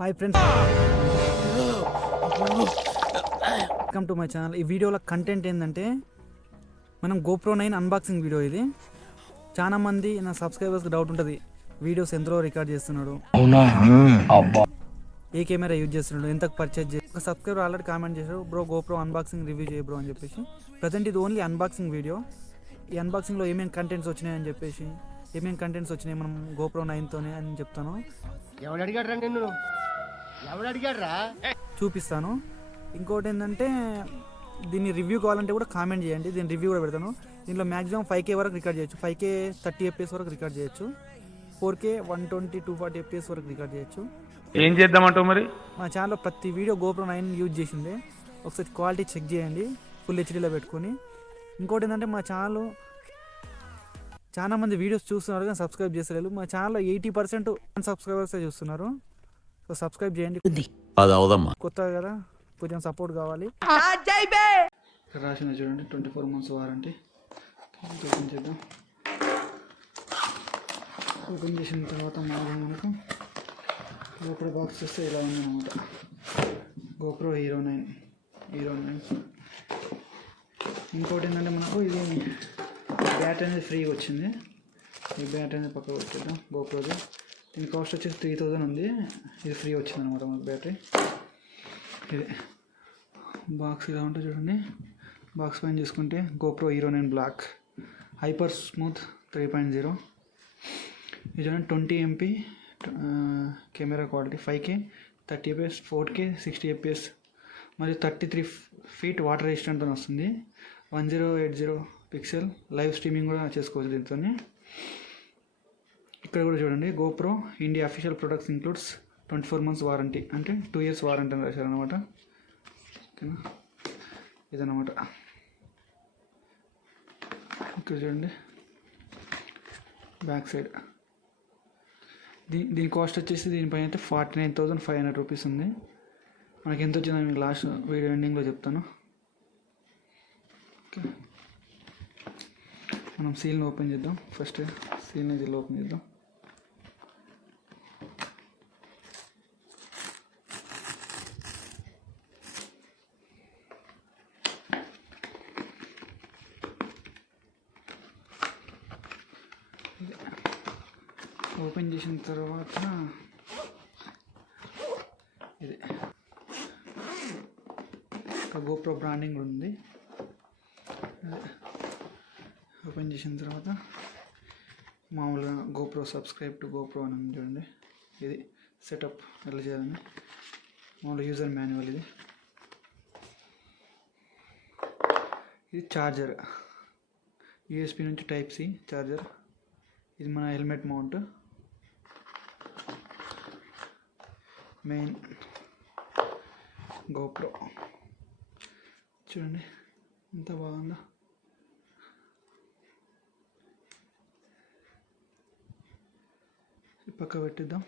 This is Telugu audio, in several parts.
Hi friends, welcome to my channel. ఈ వీడియోలో కంటెంట్ ఏంటంటే మనం GoPro 9 అన్బాక్సింగ్ వీడియో. ఇది చాలా మంది నా సబ్స్క్రైబర్స్కి డౌట్ ఉంటుంది, వీడియోస్ ఎంతలో రికార్డ్ చేస్తున్నాడు, ఏ కెమెరా యూజ్ చేస్తున్నాడు, ఎంతకు పర్చేజ్ చేసి. ఒక సబ్స్క్రైబర్ ఆల్రెడీ కామెంట్ చేశారు, బ్రో GoPro అన్బాక్సింగ్ రివ్యూ చేయ బ్రో అని చెప్పేసి. ప్రజెంట్ ఇది ఓన్లీ అన్బాక్సింగ్ వీడియో. ఈ అన్బాక్సింగ్లో ఏమేమి కంటెంట్స్ వచ్చినాయని చెప్పేసి, ఏమేమి కంటెంట్స్ వచ్చినాయి మనం GoPro 9తోనే అని చెప్తాను, చూపిస్తాను. ఇంకోటి ఏంటంటే దీన్ని రివ్యూ కావాలంటే కూడా కామెంట్ చేయండి, దీని రివ్యూ కూడా పెడతాను. దీంట్లో మ్యాక్సిమం 5K వరకు రికార్డ్ చేయొచ్చు, 5K 30 FPS వరకు రికార్డ్ చేయొచ్చు, 4K 120 240 FPS వరకు రికార్డ్ చేయొచ్చు. ఏం చేద్దామంటావు మరి? మా ఛానల్లో ప్రతి వీడియో GoPro 9 యూజ్ చేసిందే. ఒకసారి క్వాలిటీ చెక్ చేయండి ఫుల్ హెచ్డీలో పెట్టుకొని. ఇంకోటి ఏంటంటే మా ఛానల్ చాలా మంది వీడియోస్ చూస్తున్నారు కానీ సబ్స్క్రైబ్ చేస్తలేరు. మా ఛానల్లో 80% సబ్స్క్రైబర్సే చూస్తున్నారు. సో సబ్స్క్రైబ్ చేయండి, అది అవదమ్మా, కొత్త కదా, కొంచెం సపోర్ట్ కావాలి. రాసిన చూడండి, 24 months వారంటీ. ఓపెన్ చేద్దాం. ఓపెన్ చేసిన తర్వాత మనకు GoPro బాక్స్ చూస్తే ఇలా ఉందన్నమాట. GoPro Hero 9. ఇంకోటి ఏంటంటే మనకు ఇది బ్యాటరీ అనేది ఫ్రీగా వచ్చింది. ఈ బ్యాటరీ అనేది పక్కకు వచ్చేద్దాం. GoProది దీని కాస్ట్ వచ్చేసి 3000 ఉంది. ఇది ఫ్రీ వచ్చింది అనమాట మనకు బ్యాటరీ. ఇది బాక్స్ ఇలా ఉంటుంది చూడండి. బాక్స్ పైన చూసుకుంటే GoPro Hero 9 black hyper smooth 3.0. ఇది చూడండి, 20 MP camera quality, 5K 30 FPS, 4K 60 FPS మరియు 33 feet వాటర్ రెసిస్టెంట్తో వస్తుంది. 1080 పిక్సెల్ లైవ్ స్ట్రీమింగ్ కూడా చేసుకోవచ్చు దీంతో. ఇక్కడ కూడా చూడండి, GoPro India official products includes 24 months warranty, అంటే 2 years వారంటీ అని రాశారనమాట. ఓకేనా, ఇదన్నమాట. ఇక్కడ చూడండి బ్యాక్ సైడ్. దీని కాస్ట్ వచ్చేసి దీనిపైన అయితే 49,500 రూపీస్ ఉంది. మనకి ఎంత వచ్చిందో మీకు లాస్ట్ వీడియో ఎండింగ్లో చెప్తాను. ఓకే, మనం సీల్ని ఓపెన్ చేద్దాం. ఫస్ట్ సీల్ని ఇది ఓపెన్ చేద్దాం. ఓపెన్ చేసిన తర్వాత ఇది GoPro బ్రాండింగ్ ఉంది. ఓపెన్ చేసిన తర్వాత మామూలుగా GoPro సబ్స్క్రైబ్ టు GoPro అని చూడండి. ఇది సెటప్ ఎలా చేయాలని మామూలు యూజర్ మాన్యువల్. ఇది ఛార్జర్, USB నుంచి Type-C ఛార్జర్. ఇది మన హెల్మెట్ మౌంట్. మెయిన్ GoPro చూడండి ఎంత బాగుందో. పక్క పెట్టిద్దాం.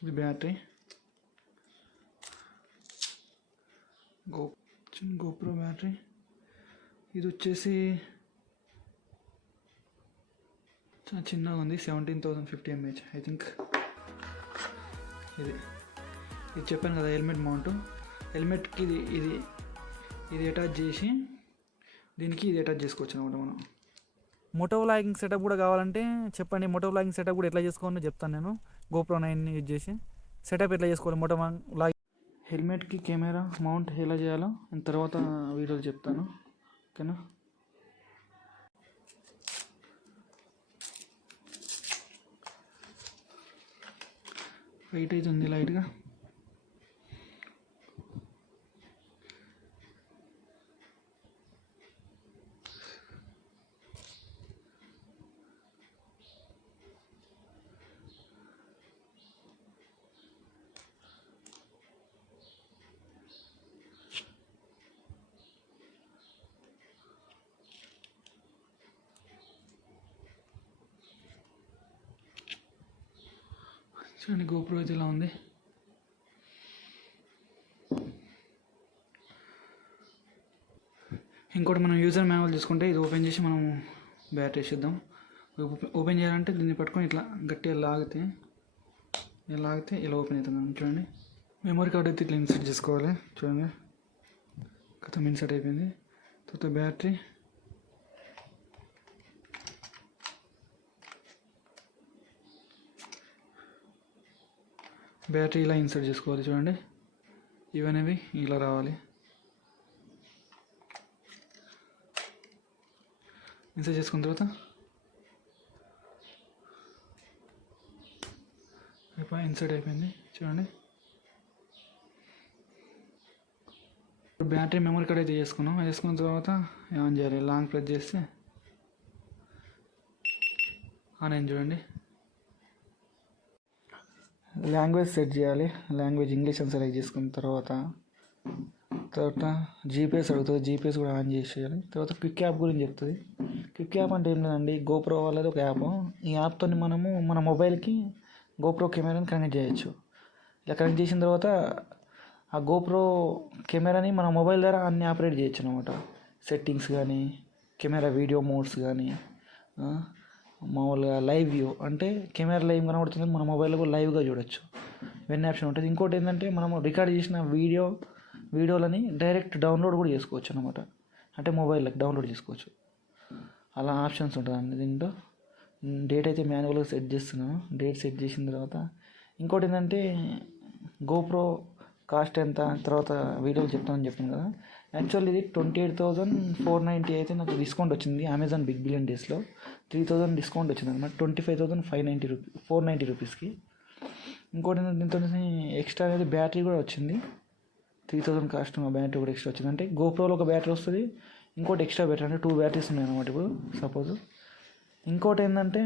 ఇది బ్యాటరీ, GoPro బ్యాటరీ. ఇది వచ్చేసి చాలా చిన్నగా ఉంది, 17,050 mAh ఐ థింక్. ఇది చెప్పాను కదా హెల్మెట్ మౌంట్. హెల్మెట్కి ఇది అటాచ్ చేసి దీనికి ఇది అటాచ్ చేసుకోవచ్చు అనమాట మనం. మోటో వ్లాగింగ్ సెటప్ కూడా కావాలంటే చెప్పండి. మోటో వ్లాగింగ్ సెటప్ కూడా ఎట్లా చేసుకోవాలో చెప్తాను నేను. GoPro 9 యూజ్ చేసి సెటప్ ఎట్లా చేసుకోవాలి మోటో వ్లాగింగ్. హెల్మెట్కి కెమెరా మౌంట్ ఎలా చేయాలో తర్వాత వీడియోలో చెప్తాను. ఓకేనా, వెయిట్ అవుతుంది లైట్గా. చూడండి GoPro అయితే ఇలా ఉంది. ఇంకోటి మనం యూజర్ మాన్యువల్ తీసుకుంటే ఇది ఓపెన్ చేసి మనం బ్యాటరీ వేసేద్దాం. ఓపెన్ చేయాలంటే దీన్ని పట్టుకొని ఇట్లా గట్టిగా లాగితే ఇలా ఓపెన్ అవుతుంది. చూడండి, మెమరీ కార్డ్ అయితే ఇట్లా ఇన్సర్ట్ చేసుకోవాలి. చూడండి, కొత్త ఇన్సర్ట్ అయిపోయింది. తర్వాత బ్యాటరీ ఇలా ఇన్సర్ట్ చేసుకోవాలి. చూడండి, ఇవనేవి ఇలా రావాలి. ఇన్సర్ట్ చేసుకున్న తర్వాత ఇన్సర్ట్ అయిపోయింది. చూడండి, బ్యాటరీ మెమరీ కార్డ్ అయితే వేసుకున్న తర్వాత ఆన్ చేయాలి. లాంగ్ ప్రెస్ చేస్తే ఆన్ అయింది. చూడండి, లాంగ్వేజ్ సెట్ చేయాలి. లాంగ్వేజ్ ఇంగ్లీష్ అని సెలెక్ట్ చేసుకున్న తర్వాత జీపీఎస్ అడుగుతుంది. జీపీఎస్ కూడా ఆన్ చేసేయాలి. తర్వాత క్విక్ యాప్ గురించి చెప్తుంది. క్విక్ యాప్ అంటే ఏం లేదండి, గోప్రో వాళ్ళది ఒక యాప్. ఈ యాప్తో మనము మన మొబైల్కి గోప్రో కెమెరాని కనెక్ట్ చేయొచ్చు. ఇలా కనెక్ట్ చేసిన తర్వాత ఆ గోప్రో కెమెరాని మన మొబైల్ ద్వారా అన్ని ఆపరేట్ చేయొచ్చు అనమాట. సెట్టింగ్స్ కానీ, కెమెరా వీడియో మోడ్స్ కానీ, మామూలుగా లైవ్ వ్యూ అంటే కెమెరా లైవ్ కనబడుతుంది, మన మొబైల్లో కూడా లైవ్గా చూడొచ్చు. వెన్ ఆప్షన్ ఉంటుంది. ఇంకోటి ఏంటంటే మనము రికార్డ్ చేసిన వీడియోలని డైరెక్ట్ డౌన్లోడ్ కూడా చేసుకోవచ్చు అనమాట. అంటే మొబైల్లోకి డౌన్లోడ్ చేసుకోవచ్చు. అలా ఆప్షన్స్ ఉంటుందండి దీంట్లో. డేట్ అయితే మాన్యువల్గా సెట్ చేస్తున్నాను. డేట్ సెట్ చేసిన తర్వాత ఇంకోటి ఏంటంటే గోప్రో కాస్ట్ ఎంత, తర్వాత వీడియోలు చెప్తానని చెప్పాను కదా. యాక్చువల్లీ ఇది 28,490 అయితే నాకు డిస్కౌంట్ వచ్చింది అమెజాన్ బిగ్ బిలియన్ డేస్లో. 3,000 డిస్కౌంట్ వచ్చింది అనమాట. 25,590 రూపీస్కి. ఇంకోటి దీంతో ఎక్స్ట్రా అనేది బ్యాటరీ కూడా వచ్చింది. 3,000 కాస్ట్ బ్యాటరీ కూడా ఎక్స్ట్రా వచ్చింది. అంటే గోప్రోలో ఒక బ్యాటరీ వస్తుంది, ఇంకోటి ఎక్స్ట్రా బ్యాటరీ, అంటే 2 బ్యాటరీస్ ఉన్నాయి అన్నమాట ఇప్పుడు సపోజ్. ఇంకోటి ఏంటంటే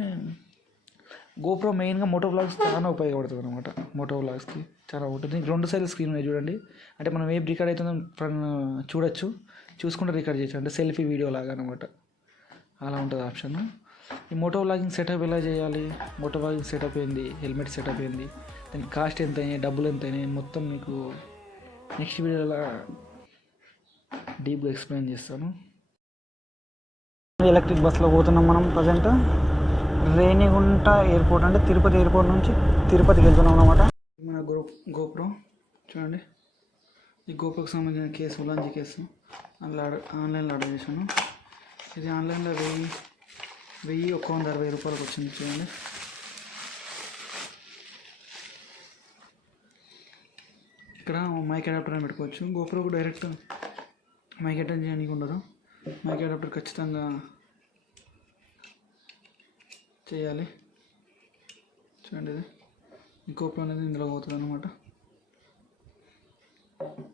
గోప్రో మెయిన్గా మోటో వ్లాగ్స్ చాలా ఉపయోగపడుతుంది అనమాట. మోటో వ్లాగ్స్కి చాలా ఉంటుంది. 2 సైడ్ స్క్రీన్ ఉన్నాయి చూడండి. అంటే మనం ఏం రికార్డ్ అవుతుందో చూడొచ్చు, చూసుకుంటే రికార్డ్ చేయొచ్చు. అంటే సెల్ఫీ వీడియో లాగా అనమాట. అలా ఉంటుంది ఆప్షన్. ఈ మోటో వ్లాగింగ్ సెటప్ ఎలా చేయాలి, మోటో వ్లాగింగ్ సెటప్ ఏంది, హెల్మెట్ సెటప్ ఏంది, దానికి కాస్ట్ ఎంత అయినాయి, డబ్బులు ఎంత అయినాయి, మొత్తం మీకు నెక్స్ట్ వీడియోలో డీప్గా ఎక్స్ప్లెయిన్ చేస్తాను. ఎలక్ట్రిక్ బస్సులో పోతున్నాం మనం ప్రజెంట్. రేణిగుంట ఎయిర్పోర్ట్ అంటే తిరుపతి ఎయిర్పోర్ట్ నుంచి తిరుపతికి వెళ్తున్నాం అనమాట. మన గోప్రో చూడండి, ఈ గోప్రోకి సంబంధించిన కేసు, ఉలాంజీ కేసు ఆన్లైన్లో ఆర్డర్ చేశాను. ఇది ఆన్లైన్లో 1,160 రూపాయలకు వచ్చింది. చూడండి, ఇక్కడ మైక్ అడాప్టర్ అని పెట్టుకోవచ్చు. గోప్రోకు డైరెక్ట్ మైక్ అటాచ్ చేయడానికి ఉండదు. మైక్ అడాప్టర్ ఖచ్చితంగా చేయాలి. చూడండి, ఇది గోప్రో అనేది ఇందులో పోతుంది అనమాట.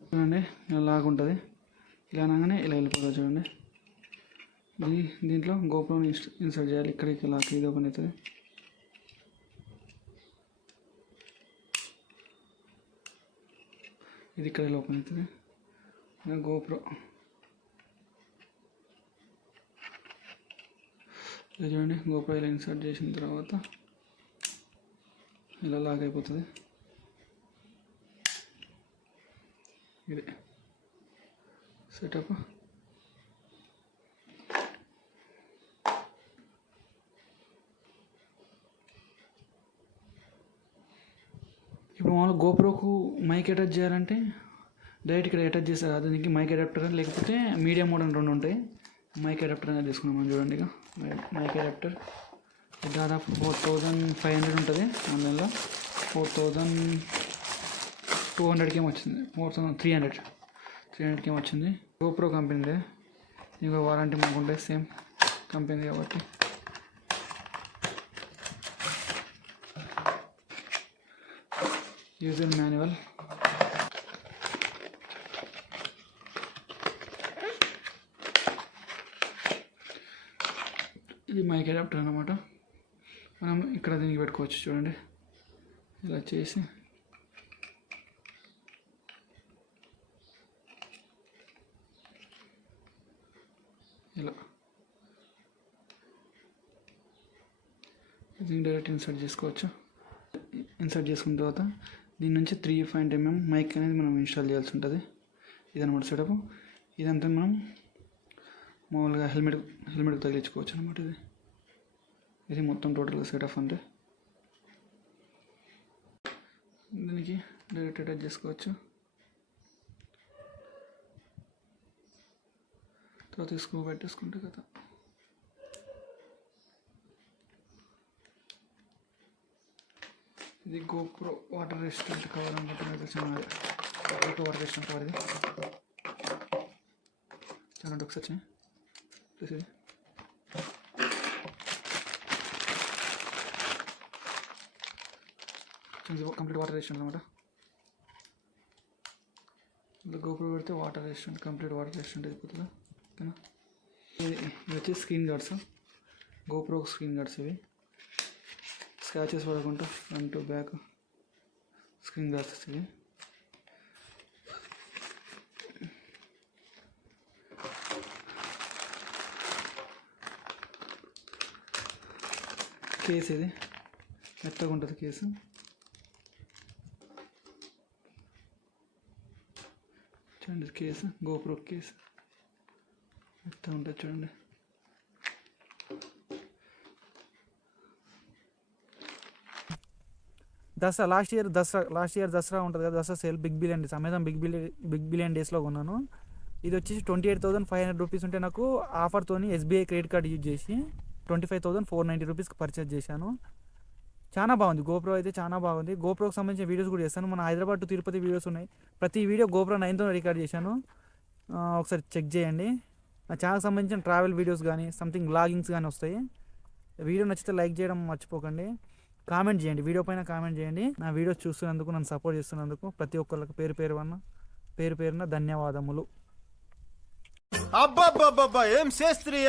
చూడండి, ఇలా లాగుంటుంది. ఇలా అనగానే ఇలా వెళ్ళిపోతుంది. చూడండి, దీంట్లో గోప్రోని ఇన్సర్ట్ చేయాలి. ఇక్కడికి లాక్ ఇది ఓపెన్ అవుతుంది. ఇది ఇక్కడ ఓపెన్ అవుతుంది. గోప్రో ఇలా చూడండి, గోప్రో ఇలా ఇన్సర్ట్ చేసిన తర్వాత ఇలా లాక్ అయిపోతుంది. ఇది సెటప్. ఇప్పుడు మామూలుగా గోప్రోకు మైక్ అటాచ్ చేయాలంటే డైరెక్ట్ ఇక్కడ అటాచ్ చేస్తారు. దానికి మైక్ అడాప్టర్ లేకపోతే మీడియం మోడ్ అని 2 ఉంటాయి. మైక్ అడాప్టర్ అనేది తీసుకున్నాం మనం. చూడండి, ఇక మైక్ అడాప్టర్ దాదాపు 4,500 ఉంటుంది ఆన్లైన్లో. 4,200కి ఏమో వచ్చింది. 4,300కి ఏమో వచ్చింది. గోప్రో కంపెనీదే. ఇంకా వారంటీ మాకు ఉంటుంది, సేమ్ కంపెనీ కాబట్టి. యూజర్ మాన్యువల్, ఇది మైక్ అడాప్టర్ అన్నమాట. మనం ఇక్కడ దీనికి పెట్టుకోవచ్చు. చూడండి, ఇలా చేసి ఇలా దీన్ని డైరెక్ట్ ఇన్సర్ట్ చేసుకోవచ్చు. ఇన్సర్ట్ చేసుకున్న తర్వాత దీని నుంచి 3.5mm మైక్ అనేది మనం ఇన్స్టాల్ చేయాల్సి ఉంటుంది. ఇదన్నమాట సెటప్. ఇదంతా మనం మామూలుగా హెల్మెట్కి తగిలించుకోవచ్చు అనమాట. ఇది మొత్తం టోటల్గా సెట్ ఆఫ్ అంతే. దీనికి డైరెక్ట్ అటాచ్ చేసుకోవచ్చు. తర్వాత స్క్రూ పెట్టేసుకుంటే కదా. ఇది గోప్రో వాటర్ రెసిస్టెంట్ కవర్ అనుకుంటున్నా. తెలిసిన వాటర్ రెసిస్టెంట్ కవర్ ఇది. చాలా డొక్స్ వచ్చినాయి. ఇది కంప్లీట్ వాటర్ రెసిస్టెంట్ అనమాట. ఇలా గోప్రో పెడితే water resistant, complete water resistant అయిపోతుంది. ఓకేనా. ఇది వచ్చి screen guards, GoPro screen guards. ఇవి స్క్రాచెస్ పడకుండా ఫ్రంట్ బ్యాక్ స్క్రీన్ గార్డ్స్ ఇవి. కేసు ఇది మెత్తగా ఉంటుంది కేసు. చూడండి కేసు, గోప్రో కేసు మెత్తగా ఉంటుంది చూడండి. దసరా లాస్ట్ ఇయర్ దసరా ఉంటుంది కదా, Dasara sale big billion days, Amazon big billion డేస్లో కొన్నాను. ఇది వచ్చేసి 28,500 రూపీస్ ఉంటే నాకు ఆఫర్తోని ఎస్బీఐ క్రెడిట్ కార్డ్ యూజ్ చేసి 25,490 రూపీస్కి పర్చేజ్ చేశాను. చాలా బాగుంది గోప్రో అయితే, చాలా బాగుంది. గోప్రోకి సంబంధించిన వీడియోస్ కూడా చేస్తాను. మన హైదరాబాద్ టు తిరుపతి వీడియోస్ ఉన్నాయి. ప్రతి వీడియో గోప్రో 9తో రికార్డ్ చేశాను, ఒకసారి చెక్ చేయండి. నా ఛానల్కి సంబంధించిన ట్రావెల్ వీడియోస్ కానీ సంథింగ్ వ్లాగింగ్స్ కానీ వస్తాయి. వీడియో నచ్చితే లైక్ చేయడం మర్చిపోకండి. కామెంట్ చేయండి, వీడియో పైన కామెంట్ చేయండి. నా వీడియోస్ చూస్తున్నందుకు, నన్ను సపోర్ట్ చేస్తున్నందుకు ప్రతి ఒక్కరికి పేరు పేరున ధన్యవాదములు. అబ్బబ్బబ్బబ్బా, ఏం చేస్త్రీ